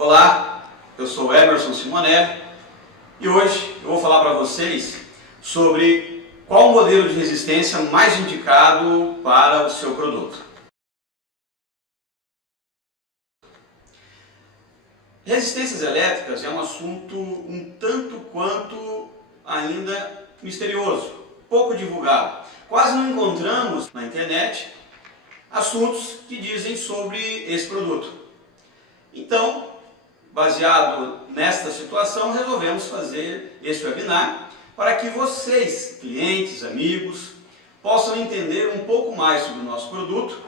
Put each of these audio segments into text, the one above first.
Olá, eu sou Emerson Simonelli e hoje eu vou falar para vocês sobre qual o modelo de resistência mais indicado para o seu produto. Resistências elétricas é um assunto um tanto quanto ainda misterioso, pouco divulgado. Quase não encontramos na internet assuntos que dizem sobre esse produto. Então, baseado nesta situação, resolvemos fazer esse webinar para que vocês, clientes, amigos, possam entender um pouco mais sobre o nosso produto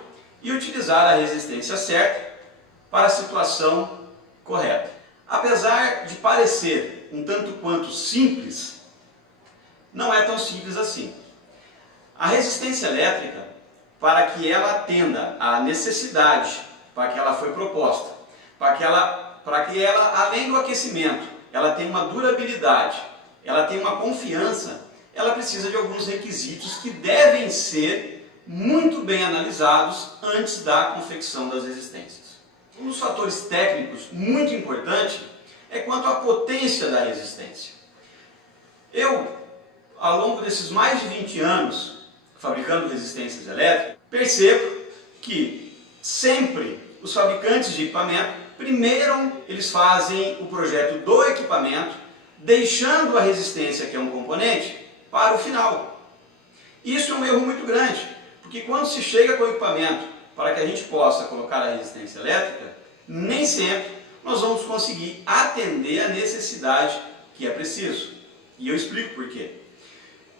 e utilizar a resistência certa para a situação correta. Apesar de parecer um tanto quanto simples, não é tão simples assim. A resistência elétrica, para que ela atenda à necessidade para que ela foi proposta, para que ela, além do aquecimento, ela tenha uma durabilidade, ela tenha uma confiança, ela precisa de alguns requisitos que devem ser muito bem analisados antes da confecção das resistências. Um dos fatores técnicos muito importante é quanto à potência da resistência. Eu, ao longo desses mais de 20 anos fabricando resistências elétricas, percebo que sempre os fabricantes de equipamento, primeiro eles fazem o projeto do equipamento, deixando a resistência, que é um componente, para o final. Isso é um erro muito grande, porque quando se chega com o equipamento para que a gente possa colocar a resistência elétrica, nem sempre nós vamos conseguir atender a necessidade que é preciso. E eu explico por quê.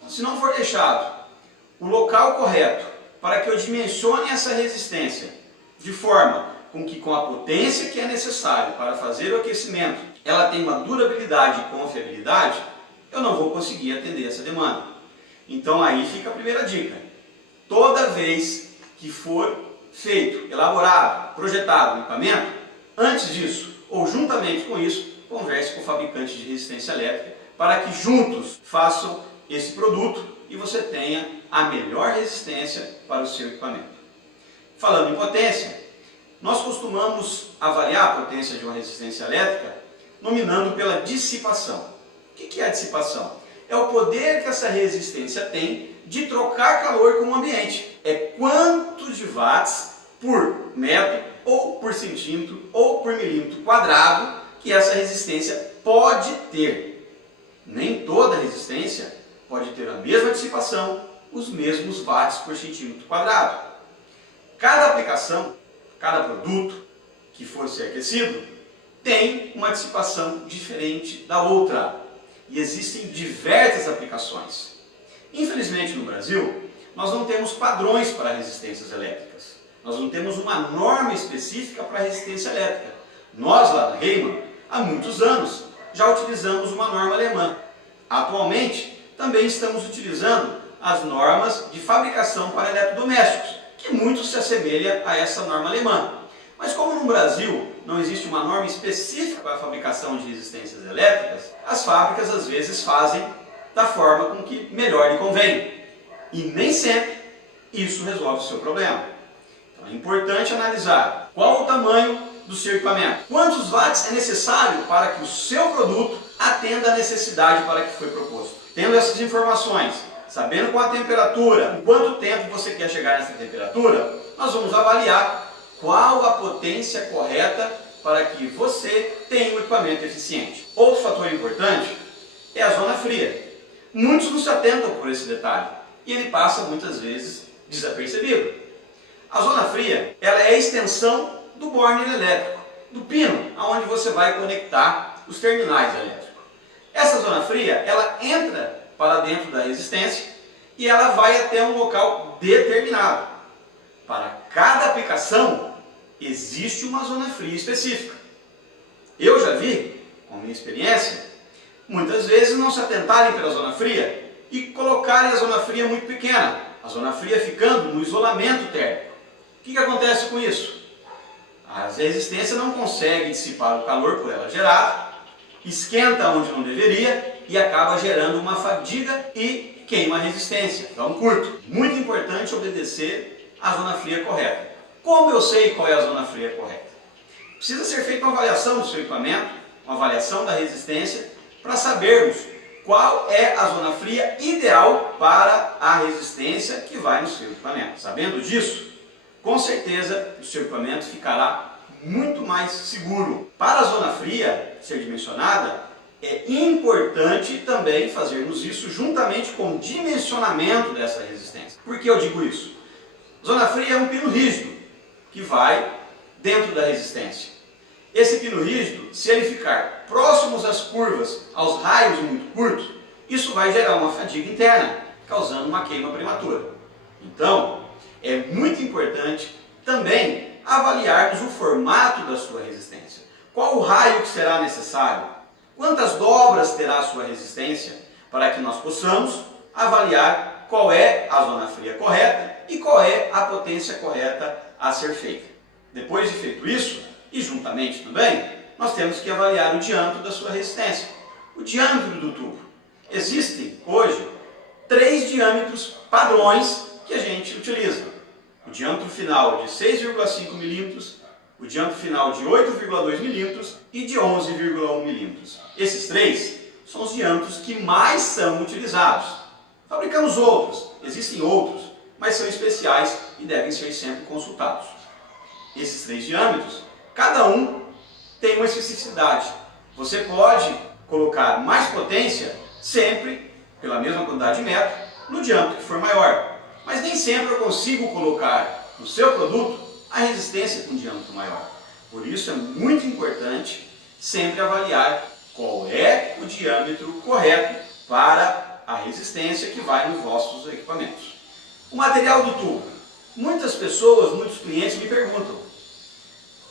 Se não for deixado o local correto para que eu dimensione essa resistência de forma com que, com a potência que é necessária para fazer o aquecimento, ela tenha uma durabilidade e confiabilidade, eu não vou conseguir atender essa demanda. Então aí fica a primeira dica. Toda vez que for feito, elaborado, projetado um equipamento, antes disso ou juntamente com isso, converse com o fabricante de resistência elétrica para que juntos façam esse produto e você tenha a melhor resistência para o seu equipamento. Falando em potência, nós costumamos avaliar a potência de uma resistência elétrica nominando pela dissipação. O que é a dissipação? É o poder que essa resistência tem de trocar calor com o ambiente. É quanto de watts por metro, ou por centímetro, ou por milímetro quadrado que essa resistência pode ter. Nem toda resistência pode ter a mesma dissipação, os mesmos watts por centímetro quadrado. Cada aplicação, cada produto que for ser aquecido, tem uma dissipação diferente da outra. E existem diversas aplicações. Infelizmente no Brasil, nós não temos padrões para resistências elétricas. Nós não temos uma norma específica para resistência elétrica. Nós lá na Reimann, há muitos anos, já utilizamos uma norma alemã. Atualmente, também estamos utilizando as normas de fabricação para eletrodomésticos, que muito se assemelha a essa norma alemã. Mas como no Brasil não existe uma norma específica para a fabricação de resistências elétricas, as fábricas às vezes fazem da forma com que melhor lhe convém. E nem sempre isso resolve o seu problema. Então é importante analisar qual o tamanho do seu equipamento, quantos watts é necessário para que o seu produto atenda à necessidade para que foi proposto. Tendo essas informações, sabendo qual a temperatura, em quanto tempo você quer chegar nessa temperatura, nós vamos avaliar qual a potência correta para que você tenha um equipamento eficiente. Outro fator importante é a zona fria. Muitos não se atentam por esse detalhe e ele passa muitas vezes desapercebido. A zona fria ela é a extensão do burner elétrico, do pino, aonde você vai conectar os terminais elétricos. Essa zona fria ela entra para dentro da resistência e ela vai até um local determinado. Para cada aplicação existe uma zona fria específica. Eu já vi, com a minha experiência, muitas vezes não se atentarem pela zona fria e colocarem a zona fria muito pequena, a zona fria ficando no isolamento térmico. O que acontece com isso? A resistência não consegue dissipar o calor por ela gerado, esquenta onde não deveria e acaba gerando uma fadiga e queima a resistência. Então, curto. Muito importante obedecer a zona fria correta. Como eu sei qual é a zona fria correta? Precisa ser feita uma avaliação do seu equipamento, uma avaliação da resistência, para sabermos qual é a zona fria ideal para a resistência que vai no seu equipamento. Sabendo disso, com certeza o seu equipamento ficará muito mais seguro. Para a zona fria ser dimensionada, é importante também fazermos isso juntamente com o dimensionamento dessa resistência. Por que eu digo isso? Zona fria é um pino rígido que vai dentro da resistência. Esse pino rígido, se ele ficar próximos às curvas, aos raios muito curtos, isso vai gerar uma fadiga interna, causando uma queima prematura. Então, é muito importante também avaliarmos o formato da sua resistência. Qual o raio que será necessário? Quantas dobras terá a sua resistência? Para que nós possamos avaliar qual é a zona fria correta e qual é a potência correta a ser feita. Depois de feito isso, e juntamente também, nós temos que avaliar o diâmetro da sua resistência. O diâmetro do tubo. Existem hoje 3 diâmetros padrões que a gente utiliza. O diâmetro final de 6,5 milímetros, o diâmetro final de 8,2 milímetros e de 11,1 milímetros. Esses 3 são os diâmetros que mais são utilizados. Fabricamos outros, existem outros, mas são especiais e devem ser sempre consultados. Esses 3 diâmetros, cada um tem uma especificidade. Você pode colocar mais potência sempre, pela mesma quantidade de metro, no diâmetro que for maior. Mas nem sempre eu consigo colocar no seu produto a resistência com diâmetro maior. Por isso é muito importante sempre avaliar qual é o diâmetro correto para a resistência que vai nos vossos equipamentos. O material do tubo. Muitas pessoas, muitos clientes me perguntam: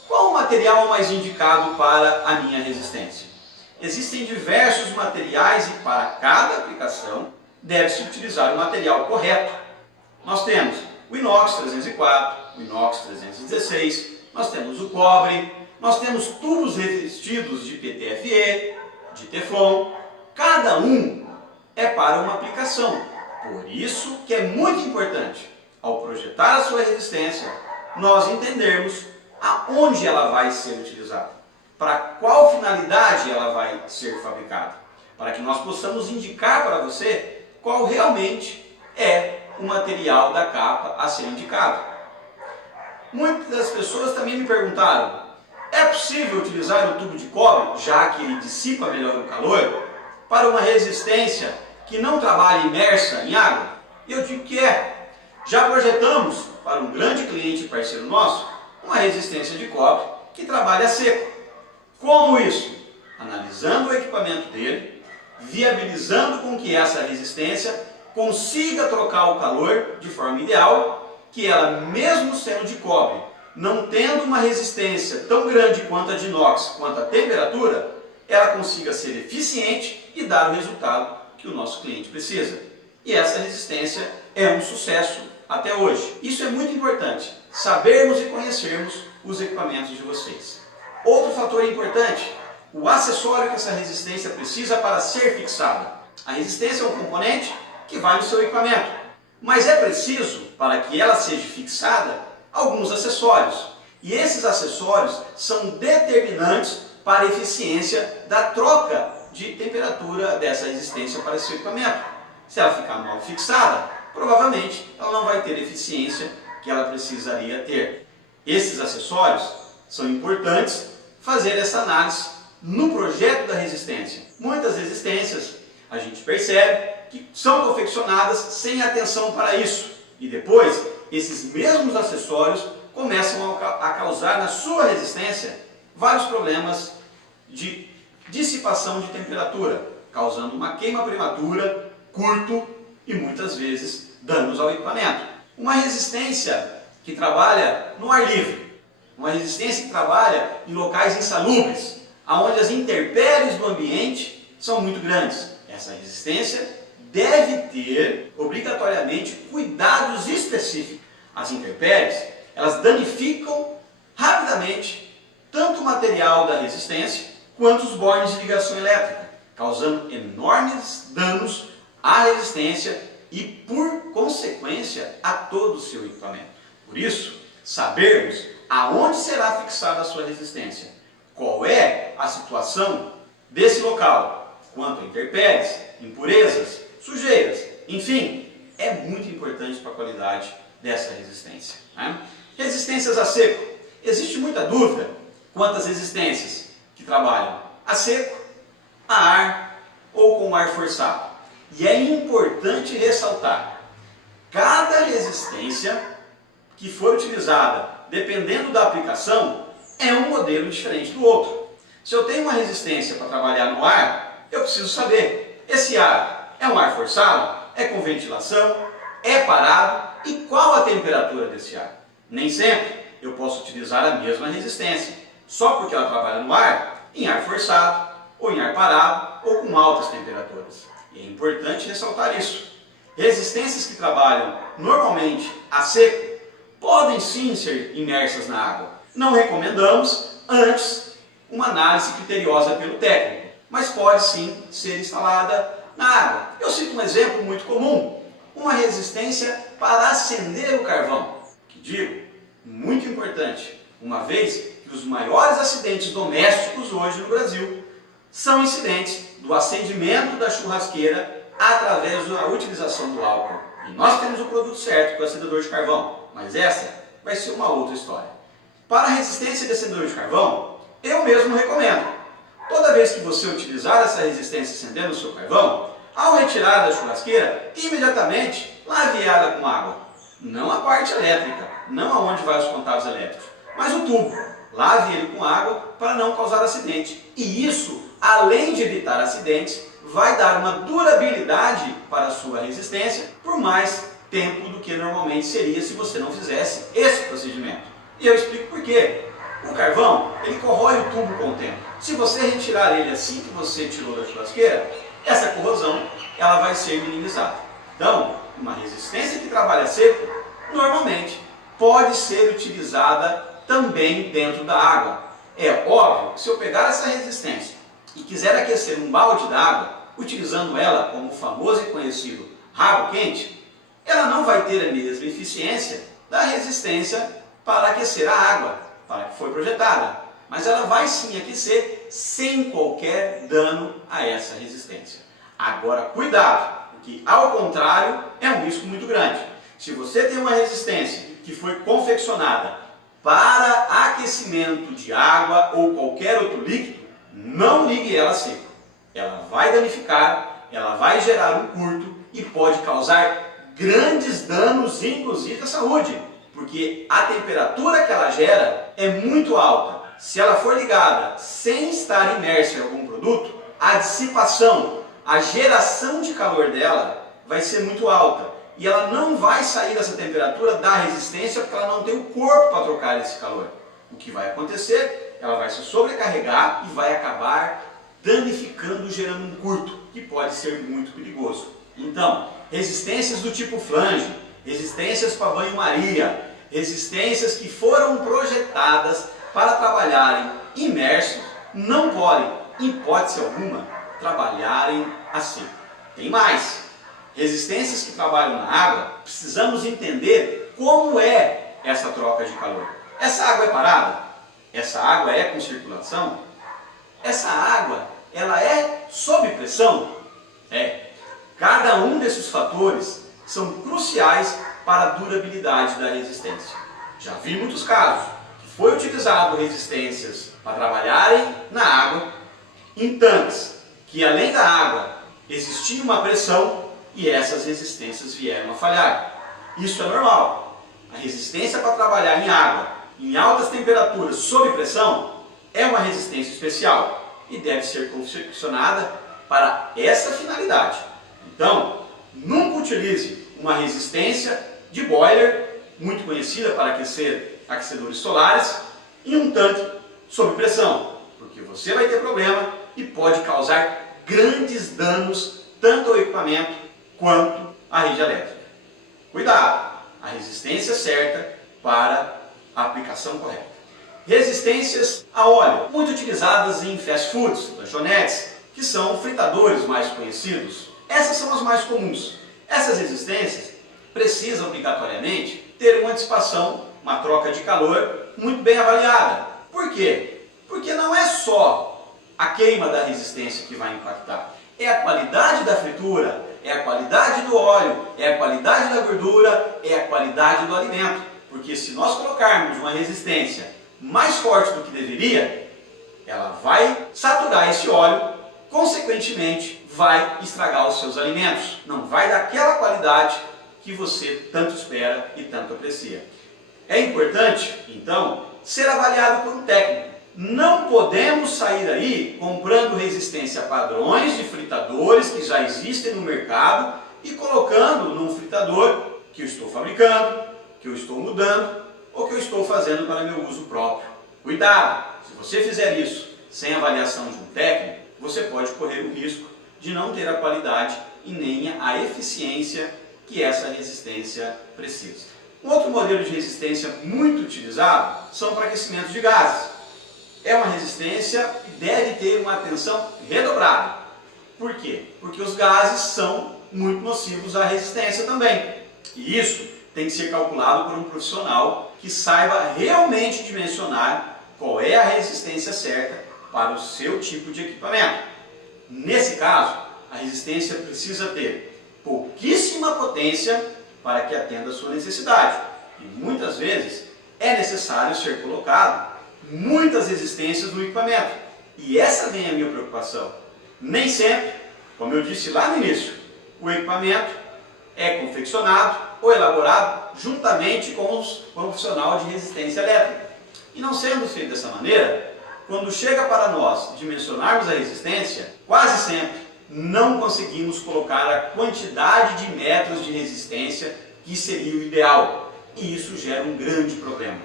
qual o material mais indicado para a minha resistência? Existem diversos materiais e para cada aplicação deve-se utilizar o material correto. Nós temos o inox 304, o inox 316, nós temos o cobre, nós temos tubos revestidos de PTFE, de Teflon. Cada um é para uma aplicação. Por isso que é muito importante, ao projetar a sua resistência, nós entendermos aonde ela vai ser utilizada, para qual finalidade ela vai ser fabricada, para que nós possamos indicar para você qual realmente é o material da capa a ser indicado. Muitas pessoas também me perguntaram: é possível utilizar o tubo de cobre, já que ele dissipa melhor o calor, para uma resistência que não trabalha imersa em água? E eu digo que é. Já projetamos para um grande cliente parceiro nosso uma resistência de cobre que trabalha seco. Como isso? Analisando o equipamento dele, viabilizando com que essa resistência consiga trocar o calor de forma ideal, que ela, mesmo sendo de cobre, não tendo uma resistência tão grande quanto a de inox, quanto a temperatura, ela consiga ser eficiente e dar o resultado que o nosso cliente precisa. E essa resistência é um sucesso até hoje. Isso é muito importante, sabermos e conhecermos os equipamentos de vocês. Outro fator importante, o acessório que essa resistência precisa para ser fixada. A resistência é um componente que vai no seu equipamento, mas é preciso, para que ela seja fixada, alguns acessórios. E esses acessórios são determinantes para a eficiência da troca de temperatura dessa resistência para esse equipamento. Se ela ficar mal fixada, provavelmente ela não vai ter a eficiência que ela precisaria ter. Esses acessórios são importantes fazer essa análise no projeto da resistência. Muitas resistências a gente percebe que são confeccionadas sem atenção para isso. E depois, esses mesmos acessórios começam a causar na sua resistência vários problemas de dissipação de temperatura, causando uma queima prematura, curto e muitas vezes danos ao equipamento. Uma resistência que trabalha no ar livre, uma resistência que trabalha em locais insalubres, onde as intempéries do ambiente são muito grandes. Essa resistência deve ter, obrigatoriamente, cuidados específicos. As intempéries, elas danificam rapidamente tanto o material da resistência quanto os bornes de ligação elétrica, causando enormes danos à resistência e, por consequência, a todo o seu equipamento. Por isso, sabermos aonde será fixada a sua resistência, qual é a situação desse local, quanto a intempéries, impurezas, sujeiras, enfim, é muito importante para a qualidade dessa resistência, né? Resistências a seco. Existe muita dúvida quanto às resistências que trabalham a seco, a ar ou com ar forçado. E é importante ressaltar, cada resistência que for utilizada, dependendo da aplicação, é um modelo diferente do outro. Se eu tenho uma resistência para trabalhar no ar, eu preciso saber, esse ar é um ar forçado? É com ventilação? É parado? E qual a temperatura desse ar? Nem sempre eu posso utilizar a mesma resistência, só porque ela trabalha no ar, em ar forçado, ou em ar parado, ou com altas temperaturas. E é importante ressaltar isso. Resistências que trabalham normalmente a seco podem sim ser imersas na água. Não recomendamos antes uma análise criteriosa pelo técnico, mas pode sim ser instalada na água. Eu cito um exemplo muito comum, uma resistência para acender o carvão, que digo, muito importante, uma vez que os maiores acidentes domésticos hoje no Brasil são incidentes do acendimento da churrasqueira através da utilização do álcool. E nós temos o produto certo, que é o acendedor de carvão, mas essa vai ser uma outra história. Para a resistência de acendedor de carvão, eu mesmo recomendo. Toda vez que você utilizar essa resistência acendendo o seu carvão, ao retirar da churrasqueira, imediatamente lave ela com água. Não a parte elétrica, não aonde vai os contatos elétricos, mas o tubo. Lave ele com água para não causar acidente. E isso, além de evitar acidentes, vai dar uma durabilidade para a sua resistência por mais tempo do que normalmente seria se você não fizesse esse procedimento. E eu explico por quê. O carvão, ele corrói o tubo com o tempo. Se você retirar ele assim que você tirou da churrasqueira, essa corrosão ela vai ser minimizada. Então, uma resistência que trabalha seco, normalmente, pode ser utilizada também dentro da água. É óbvio que se eu pegar essa resistência e quiser aquecer um balde d'água, utilizando ela como o famoso e conhecido rabo quente, ela não vai ter a mesma eficiência da resistência para aquecer a água, para que foi projetada. Mas ela vai sim aquecer sem qualquer dano a essa resistência. Agora, cuidado, porque ao contrário é um risco muito grande. Se você tem uma resistência que foi confeccionada para aquecimento de água ou qualquer outro líquido, não ligue ela seco. Ela vai danificar, ela vai gerar um curto e pode causar grandes danos, inclusive à saúde, porque a temperatura que ela gera é muito alta. Se ela for ligada sem estar imersa em algum produto, a dissipação, a geração de calor dela vai ser muito alta. E ela não vai sair dessa temperatura da resistência porque ela não tem o corpo para trocar esse calor. O que vai acontecer? Ela vai se sobrecarregar e vai acabar danificando, gerando um curto, que pode ser muito perigoso. Então, resistências do tipo flange, resistências para banho-maria, resistências que foram projetadas para trabalharem imersos, não podem, em hipótese alguma, trabalharem assim. Tem mais. Resistências que trabalham na água, precisamos entender como é essa troca de calor. Essa água é parada? Essa água é com circulação? Essa água, ela é sob pressão? É. Cada um desses fatores são cruciais para a durabilidade da resistência. Já vi muitos casos que foi utilizado resistências para trabalharem na água, em tanques que além da água existia uma pressão e essas resistências vieram a falhar. Isso é normal. A resistência para trabalhar em água, em altas temperaturas, sob pressão, é uma resistência especial e deve ser confeccionada para essa finalidade. Então, nunca utilize uma resistência de boiler, muito conhecida para aquecer aquecedores solares, em um tanque sob pressão, porque você vai ter problema e pode causar grandes danos tanto ao equipamento quanto à rede elétrica. Cuidado! A resistência certa para a aplicação correta. Resistências a óleo, muito utilizadas em fast foods, lanchonetes, que são fritadores mais conhecidos. Essas são as mais comuns. Essas resistências precisam obrigatoriamente ter uma dissipação, uma troca de calor muito bem avaliada. Por quê? Porque não é só a queima da resistência que vai impactar. É a qualidade da fritura, é a qualidade do óleo, é a qualidade da gordura, é a qualidade do alimento. Porque se nós colocarmos uma resistência mais forte do que deveria, ela vai saturar esse óleo, consequentemente vai estragar os seus alimentos. Não vai dar aquela qualidade que você tanto espera e tanto aprecia. É importante, então, ser avaliado por um técnico. Não podemos sair aí comprando resistência a padrões de fritadores que já existem no mercado e colocando num fritador que eu estou fabricando, que eu estou mudando ou que eu estou fazendo para meu uso próprio. Cuidado! Se você fizer isso sem avaliação de um técnico, você pode correr o risco de não ter a qualidade e nem a eficiência que essa resistência precisa. Um outro modelo de resistência muito utilizado são para aquecimento de gases. É uma resistência que deve ter uma atenção redobrada. Por quê? Porque os gases são muito nocivos à resistência também. E isso tem que ser calculado por um profissional que saiba realmente dimensionar qual é a resistência certa para o seu tipo de equipamento. Nesse caso, a resistência precisa ter pouquíssima potência para que atenda a sua necessidade. E muitas vezes é necessário ser colocado muitas resistências no equipamento. E essa vem a minha preocupação. Nem sempre, como eu disse lá no início, o equipamento é confeccionado ou elaborado juntamente com o profissional de resistência elétrica. E não sendo feito dessa maneira, quando chega para nós dimensionarmos a resistência, quase sempre não conseguimos colocar a quantidade de metros de resistência que seria o ideal. E isso gera um grande problema.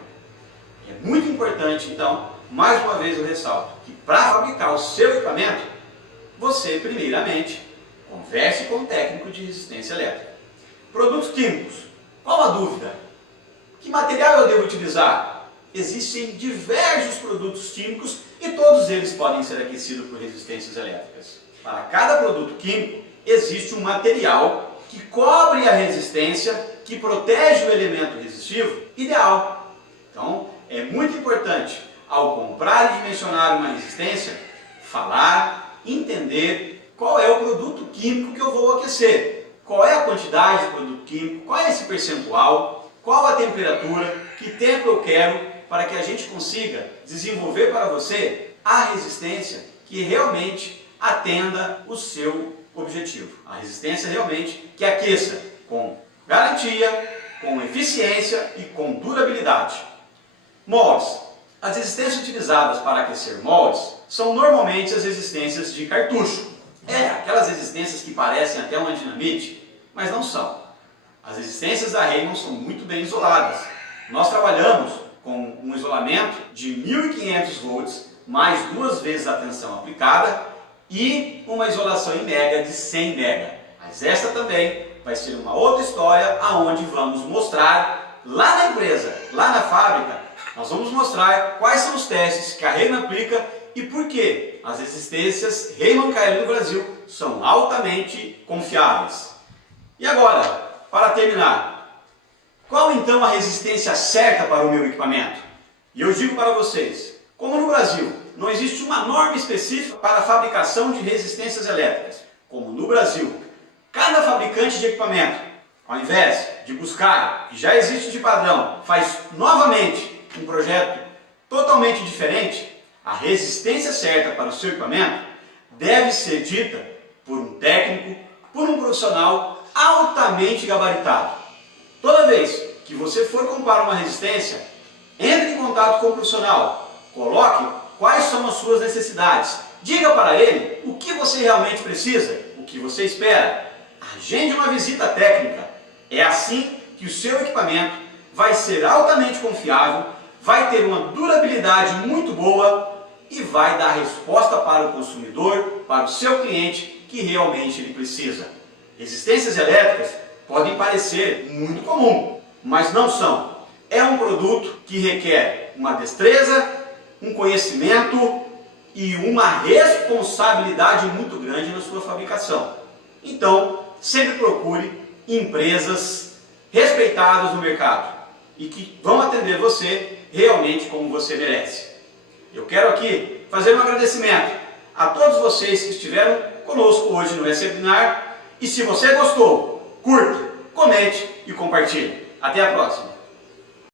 É muito importante, então, mais uma vez eu ressalto, que para fabricar o seu equipamento, você, primeiramente, converse com um técnico de resistência elétrica. Produtos químicos. Qual a dúvida? Que material eu devo utilizar? Existem diversos produtos químicos e todos eles podem ser aquecidos por resistências elétricas. Para cada produto químico, existe um material que cobre a resistência, que protege o elemento resistivo ideal. Então, é muito importante, ao comprar e dimensionar uma resistência, falar, entender qual é o produto químico que eu vou aquecer, qual é a quantidade de produto químico, qual é esse percentual, qual a temperatura, que tempo eu quero, para que a gente consiga desenvolver para você a resistência que realmente atenda o seu objetivo. A resistência realmente que aqueça com garantia, com eficiência e com durabilidade. Moldes. As resistências utilizadas para aquecer moldes são normalmente as resistências de cartucho. Aquelas resistências que parecem até uma dinamite, mas não são. As resistências da Raymond são muito bem isoladas. Nós trabalhamos com um isolamento de 1500 volts, mais 2 vezes a tensão aplicada e uma isolação em mega de 100 mega. Mas esta também vai ser uma outra história aonde vamos mostrar lá na empresa, lá na fábrica. Nós vamos mostrar quais são os testes que a Raymond aplica e por que as resistências Raymond KL no Brasil são altamente confiáveis. E agora, para terminar, qual então a resistência certa para o meu equipamento? E eu digo para vocês, como no Brasil não existe uma norma específica para a fabricação de resistências elétricas, como no Brasil, cada fabricante de equipamento, ao invés de buscar o que já existe de padrão, faz novamente um projeto totalmente diferente, a resistência certa para o seu equipamento deve ser dita por um técnico, por um profissional altamente gabaritado. Toda vez que você for comprar uma resistência, entre em contato com o profissional, coloque quais são as suas necessidades, diga para ele o que você realmente precisa, o que você espera, agende uma visita técnica. É assim que o seu equipamento vai ser altamente confiável, vai ter uma durabilidade muito boa e vai dar resposta para o consumidor, para o seu cliente que realmente ele precisa. Resistências elétricas podem parecer muito comum, mas não são. É um produto que requer uma destreza, um conhecimento e uma responsabilidade muito grande na sua fabricação. Então, sempre procure empresas respeitadas no mercado e que vão atender você realmente como você merece. Eu quero aqui fazer um agradecimento a todos vocês que estiveram conosco hoje no webinar e se você gostou, curta, comente e compartilhe. Até a próxima!